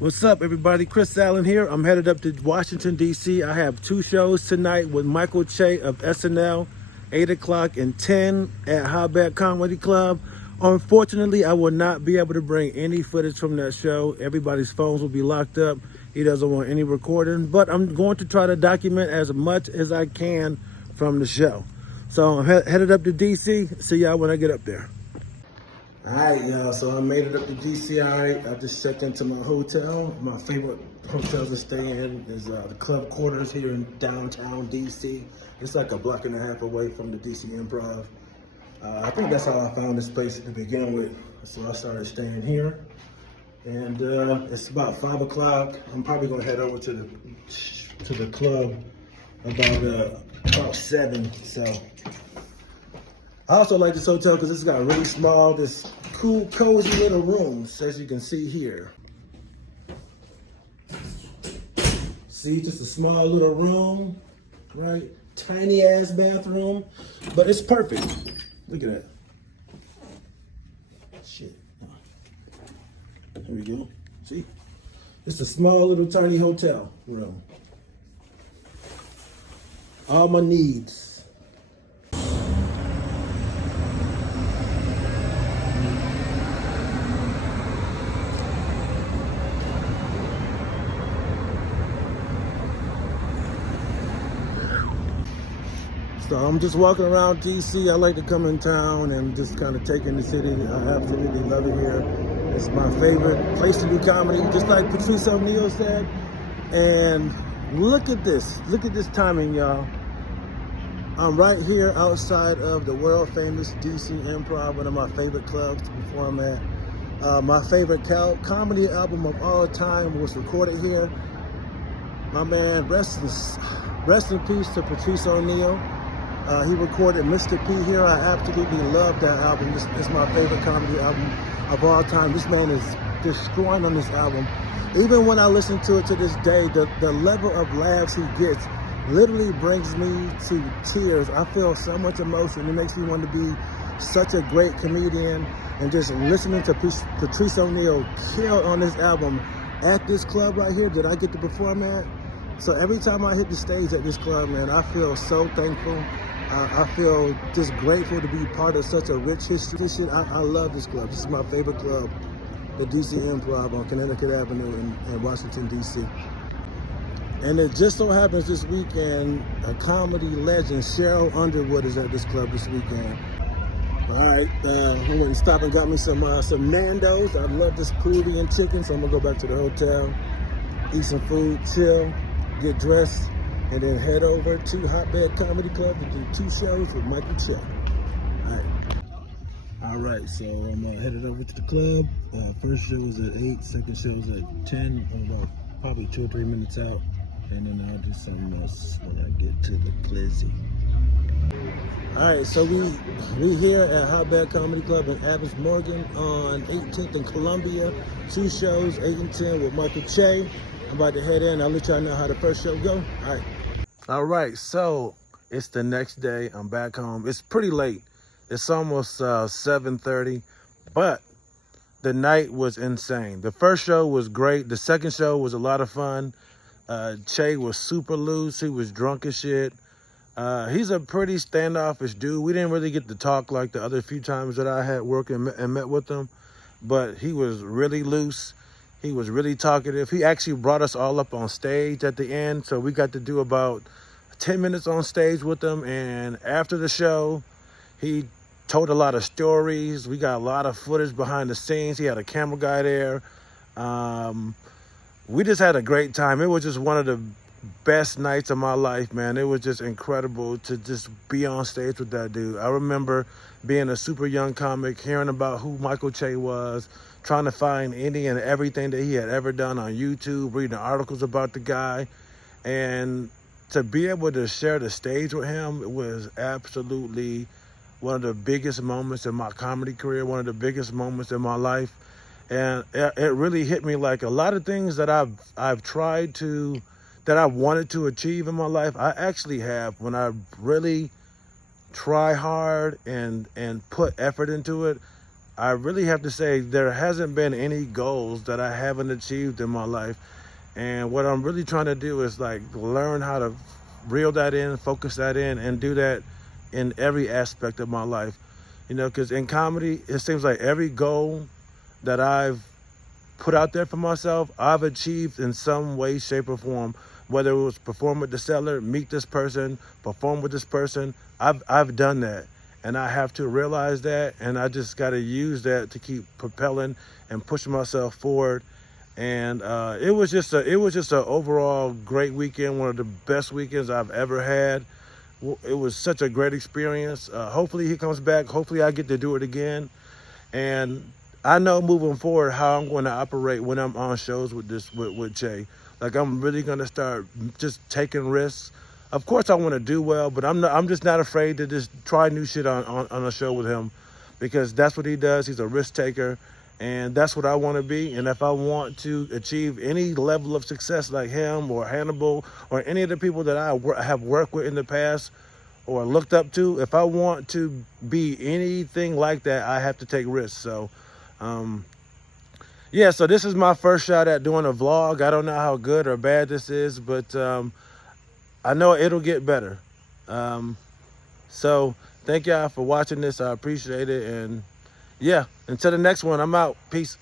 What's up, everybody? Chris Allen here. I'm headed up to Washington, D.C. I have two shows tonight with Michael Che of SNL, 8 o'clock and 10 at Hotbed Comedy Club. Unfortunately, I will not be able to bring any footage from that show. Everybody's phones will be locked up. He doesn't want any recording, but I'm going to try to document as much as I can from the show. So I'm headed up to D.C. See y'all when I get up there. All right, y'all. So I made it up to DC. All right, I just checked into my hotel. My favorite hotel to stay in is the Club Quarters here in downtown DC. It's like a block and a half away from the DC Improv. I think that's how I found this place to begin with. So I started staying here, and it's about 5 o'clock. I'm probably gonna head over to the club about 7. So. I also like this hotel because it's got really small, this cool, cozy little rooms, as you can see here. See, just a small little room, right? Tiny ass bathroom, but it's perfect. Look at that. Shit. There we go. See? It's a small little tiny hotel room. All my needs. So I'm just walking around DC. I like to come in town and just kind of take in the city. I absolutely love it here. It's my favorite place to do comedy, just like Patrice O'Neal said. And look at this. Look at this timing, y'all. I'm right here outside of the world famous DC Improv, one of my favorite clubs to perform at. My favorite comedy album of all time was recorded here. My man, rest in peace to Patrice O'Neal. He recorded Mr. P here. I absolutely love that album. It's my favorite comedy album of all time. This man is destroying on this album. Even when I listen to it to this day, the level of laughs he gets literally brings me to tears. I feel so much emotion. It makes me want to be such a great comedian. And just listening to Patrice O'Neal kill on this album at this club right here that I get to perform at. So every time I hit the stage at this club, man, I feel so thankful. I feel just grateful to be part of such a rich history. I love this club. This is my favorite club, the DC Improv on Connecticut Avenue in Washington, D.C. And it just so happens this weekend, a comedy legend, Cheryl Underwood, is at this club this weekend. All right, I went and stopped and got me some Nando's. I love this Peruvian chicken, so I'm gonna go back to the hotel, eat some food, chill, get dressed, and then head over to Hotbed Comedy Club to do 2 shows with Michael Che. All right, so I'm headed over to the club. First show is at 8, second show is at 10. I'm about probably 2 or 3 minutes out, and then I'll do something else when I get to the Clizzy. All right, so we here at Hotbed Comedy Club in Adams Morgan on 18th and Columbia. 2 shows, 8 and 10 with Michael Che. I'm about to head in. I'll let y'all know how the first show go. All right. All right, so it's the next day. I'm back home. It's pretty late. It's almost 7:30, but the night was insane. The first show was great. The second show was a lot of fun. Che was super loose. He was drunk as shit. He's a pretty standoffish dude. We didn't really get to talk like the other few times that I had worked and met with him, but he was really loose. He was really talkative. He actually brought us all up on stage at the end, so we got to do about 10 minutes on stage with him. And after the show, he told a lot of stories. We got a lot of footage behind the scenes. He had a camera guy there. We just had a great time. It was just one of the best nights of my life, man. It was just incredible to just be on stage with that dude. I remember being a super young comic, hearing about who Michael Che was, trying to find any and everything that he had ever done on YouTube, reading articles about the guy. And to be able to share the stage with him, it was absolutely one of the biggest moments in my comedy career, one of the biggest moments in my life. And it really hit me like a lot of things that I've tried to, that I wanted to achieve in my life, I actually have when I really try hard and put effort into it. I really have to say there hasn't been any goals that I haven't achieved in my life. And what I'm really trying to do is like learn how to reel that in, focus that in, and do that in every aspect of my life. You know, because in comedy, it seems like every goal that I've put out there for myself, I've achieved in some way, shape, or form. Whether it was perform with the seller, meet this person, perform with this person, I've done that, and I have to realize that, and I just got to use that to keep propelling and pushing myself forward. And it was just an overall great weekend, one of the best weekends I've ever had. It was such a great experience. Hopefully he comes back. Hopefully I get to do it again. And I know moving forward how I'm going to operate when I'm on shows with with Jay. Like I'm really going to start just taking risks. Of course I want to do well, but I'm just not afraid to just try new shit on a show with him, because that's what he does. He's a risk taker, and that's what I want to be. And if I want to achieve any level of success like him or Hannibal or any of the people that have worked with in the past or looked up to, if I want to be anything like that, I have to take risks. So yeah, so this is my first shot at doing a vlog. I don't know how good or bad this is, but I know it'll get better. So thank y'all for watching this. I appreciate it. And yeah, until the next one, I'm out. Peace.